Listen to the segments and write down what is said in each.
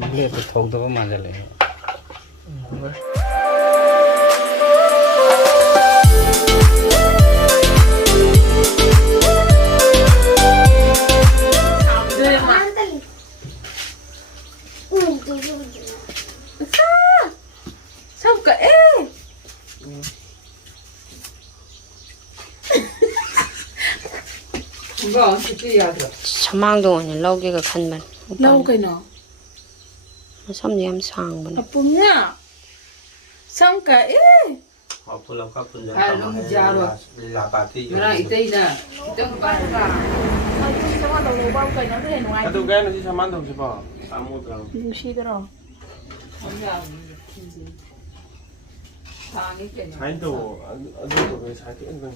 블레드 더욱더 맞을래. Sao kệ Vâng, chị à được mang đồ này lâu kia cái khăn mình Lâu cái nó xong gì em sang mình Apun nha Xong kệ Họ phụ lòng các phụ nữ là bà thị Nó là ít đây nè Ít không bắt ra Xong rồi đầu bao cái nó thế ngoài Satu kan nasi sama tu siapa? Kamu tu. Lucy đó Không làm gì Thang ấy cái nó Saya tu, ada tu ke saya tu kan.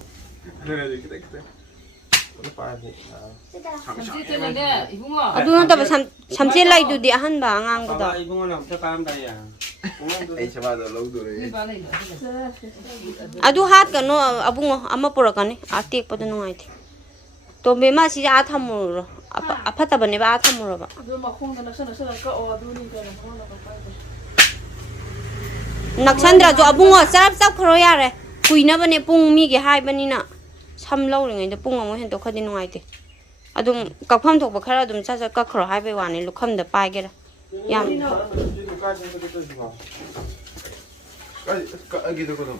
Ada kita. Lepas ni. Sampai thế này nè, Ibung à 아두는 또 삼질 라이도 디 한바 안 거다 Kalau ibu nak saya paham dah ya. Eh siapa tu lalu tu ni. 아두 핫 거노 아붕어 아마 보러 가니 아띠 뻗는 아이티 또 메마시 아타무로 아파다 버네 바 아타무로 봐 Đưa mà không cần nó sẽ có ồ đưa đi cái này không là 낙산드라 저 아붕어 쌉쌉 그러야래 구이나 버네 뿡 미게 하이버니나 삼 lâu rồi 뿡 아무 현도 커디 농아이티 아둠 각팜 독바 카라 좀 짜자 까크로 하이베 와니 루캄다 빠이게라 얌 Gitu kau tu.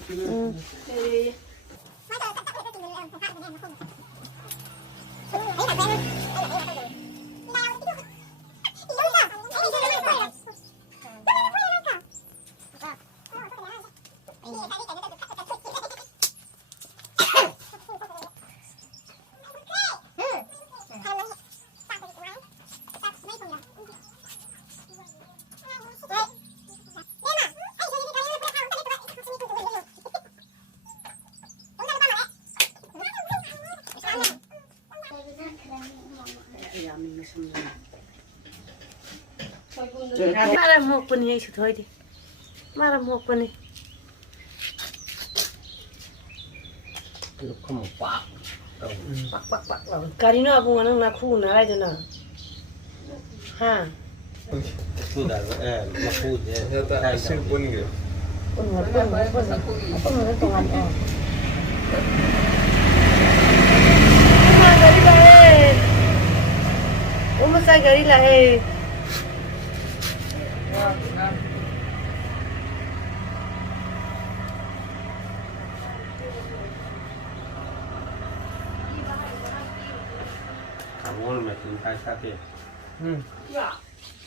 Marah mau pun ni thôi đi, marah mau pun ni. Lúc không một quả. Pak lah. Kali ni aku ngan nak khu nak lagi tu nak. Ha. Sudah makut ya. Tak asyik pun ke. Pun tu ngan. Gari lah eh. Umur gari lah eh. Kamu macam tak sakit. Dạ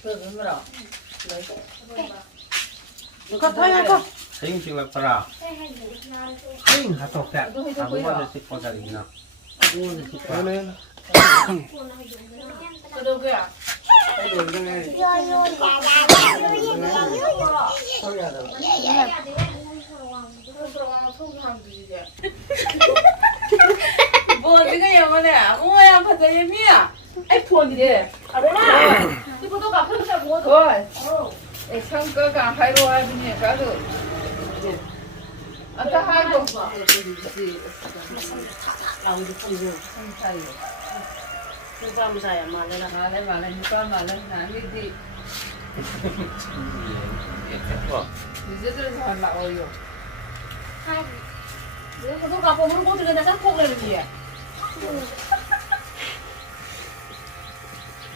Được rồi đó Kau thôi kau. Sing sila perah. Sing hatok tak. Aku ada si pada ini nak. Aku ada si pada. Có đâu kìa 뭐 네가 야만해 뭐야 파자 예미야 ai phun gì đấy à đúng rồi thì bố tôi gặp hơn sao bố thôi để xong cơ cả hai đôi ai bên này cả được à cả hai đôi Lalu tu pun tu. Tu pun saya malah lah. mà lên con mà lên nán đi thì rất là hoàn bảo rồi hai đứa tôi gặp bố bố từ đây sắp phục lên gì à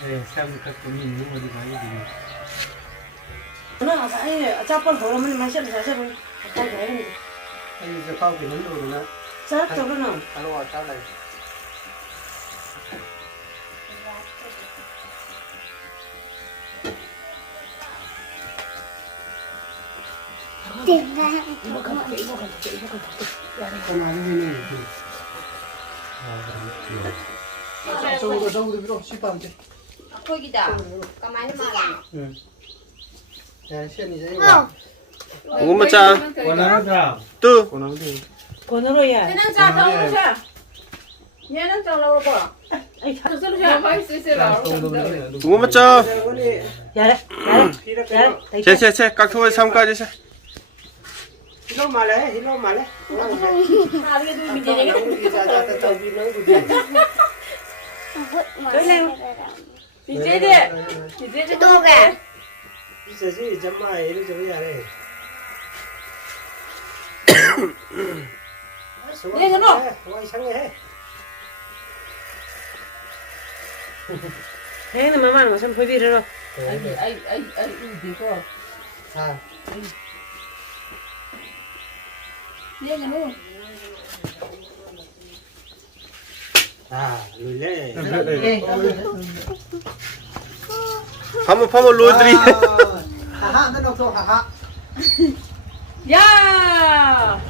Saya bukan peminum di mana di. Nah, saya capal orang mana macam saya pun tak ada ni. Ini sekau peminum dulu na. Saya tak tahu nak. Kalau ada lagi. 거기다 가만히 말아 Umur macam. Konon dah. Tu. Kono ya. Nên ra đâu nữa chưa? Nhớ nó trong lâu rồi. Ai thật sự là phải xí là. Umur macam. Ya, ya. Saya. Kak tu sama kau je. Hello malai. À đi đi mình đi. Cái này 이제대. 이제대. 또 가. 이제지 정말 이리 저리 하래. 내가 너. 와 이상해. 해는 마마는 무슨 보비를. 아이 이거. 아. 내가 너. 아, 놀래. 파모 로드리. 하하 너 또 하하 야.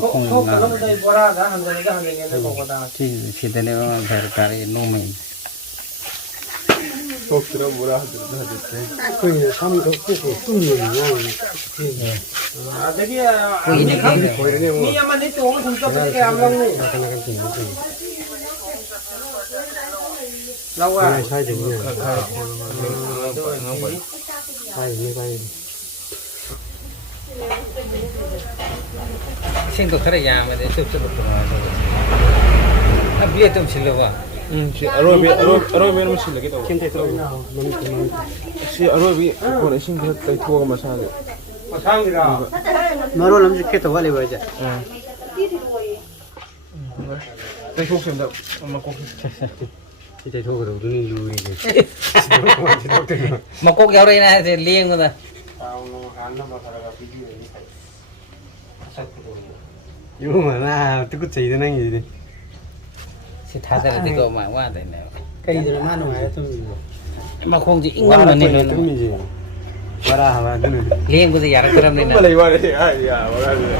꼭 그런 데 보라다 한 대가 한 대는 거보다 시대네 베르타리 노메 독들은 뭐라 하던데. 그 삼도 쓰고 숨이냐. 아 되게야 이제 감 보이네 뭐. 니야만 내 또, 진짜 그렇게 안 먹네. 나와. 사야 되냐. 생도 그래 야만 내 습습 아 비에 좀 실려봐. 아로비 는 실력이 더. 근데 또 시 아로비 거는 신경 때 투어가 마사네. 상이라. 너로 남직해도 빨리 와야지. 내 곡심다. 엄마 곡. 이제 저거도 눈이 누이게. 먹고 겨울이나 이제 리행거든. 이거 뭐나 듣고 저희는 이제. 다들 이거 막 와야 되네. cây 많은 와야 좀. mà không chỉ ít ngon mà nên là 와라 하면 되는. liền của gì vậy 그럼 nên 엄마 là 이거 야 뭐라 그래.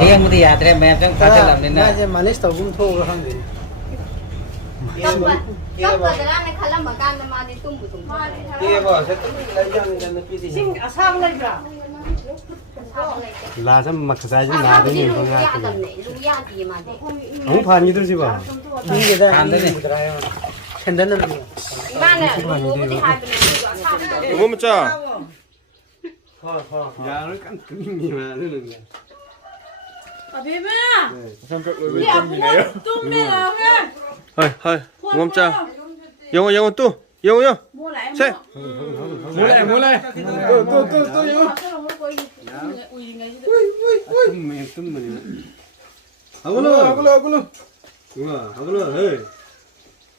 liền của gì vậy thì mẹ chẳng phải làm nên là 이제 마네스 좀 토로 하면 돼. 깜빡이라는 칼람 막간다 마디 뚱부 뚱부. 이게 뭐 세트를 끼지. là sao mặc sai chứ là cái gì không ra. 루야 뒤에 마디. không phải như tôi gì bảo. 이게 다 안 되네. 캔다는 이만은 누구지 하더니 뭐 먹자. 야를 깐뚱이만 하는 거. 아 베베. 삼각 야 왜 껌이네요. 똥매라 해. 하이 먹자. 영어 또 영어요. 뭐 lại 셋. 뭐. 몰래. 또 영어. 뜸면. 아글로. 우와, 하글로. 헤이.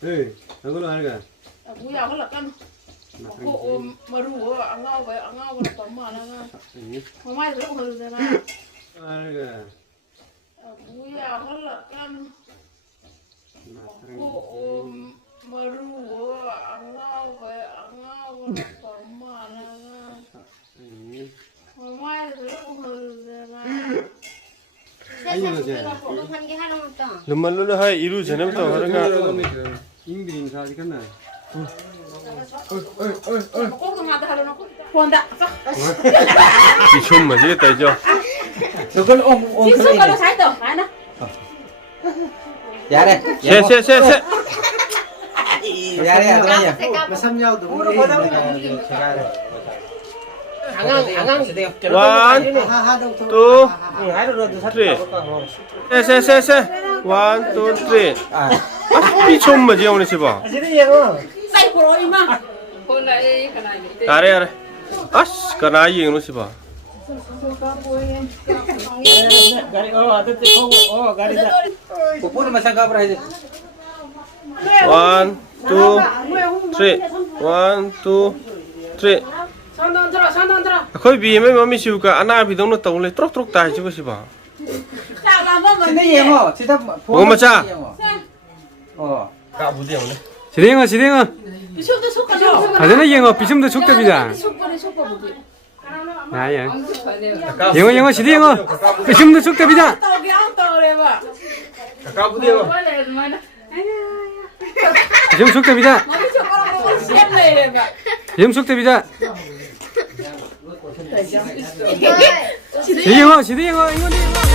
헤이. 하글로 하니까. 뭐야 흘러 깐. 고 마루 안 나와 엄마 나가. 엄마 이거 흘러잖아. 하니까. 뭐야 흘러 깐. 고 마루 안 나와 엄마 나가. 엄마 이거 흘러잖아. 한개 하는 것도. 눈말로는 하이 이루 전에부터 하는가. 인비인 사지 갔나? 고구마도 하려나 본다. 이 좀 맞겠다 이제. 그걸 옹 식수가로 살도 하나. 야래. 셋. 야래 아들이야. 삼냐도 우리 안강 세대요. 원, 투, 쓰리. 셋. 원, 투, 쓰리. 이 좀 맞지 오늘 집어. Say pro ima. Hôm nay cái này. 야래. 아씨, 그나 이행로 집어. Pupun masa ka pra 원, 투, 쓰리. 원, 투, 쓰리. Sandan 들어. 거의 비면 몸이 쉬우까 아나 비동로 떠올래 뚜럭뚜럭 다 해주고 싶어. 자, 라면 Sini yang mo, kita 뭐 먹자. Oh. 진행은 비숍도 속가죠. 가자나 영어 비좀더 족답니다. 속거리 보기. 나야. 영어 시대 영어 비좀더 족답니다. 떡이 안 떠오래 봐. 가까부대요. 비좀 족답니다. 머리 젓가락으로 씹네 이래 봐. 비좀 족답니다. 시대 영어 이거네.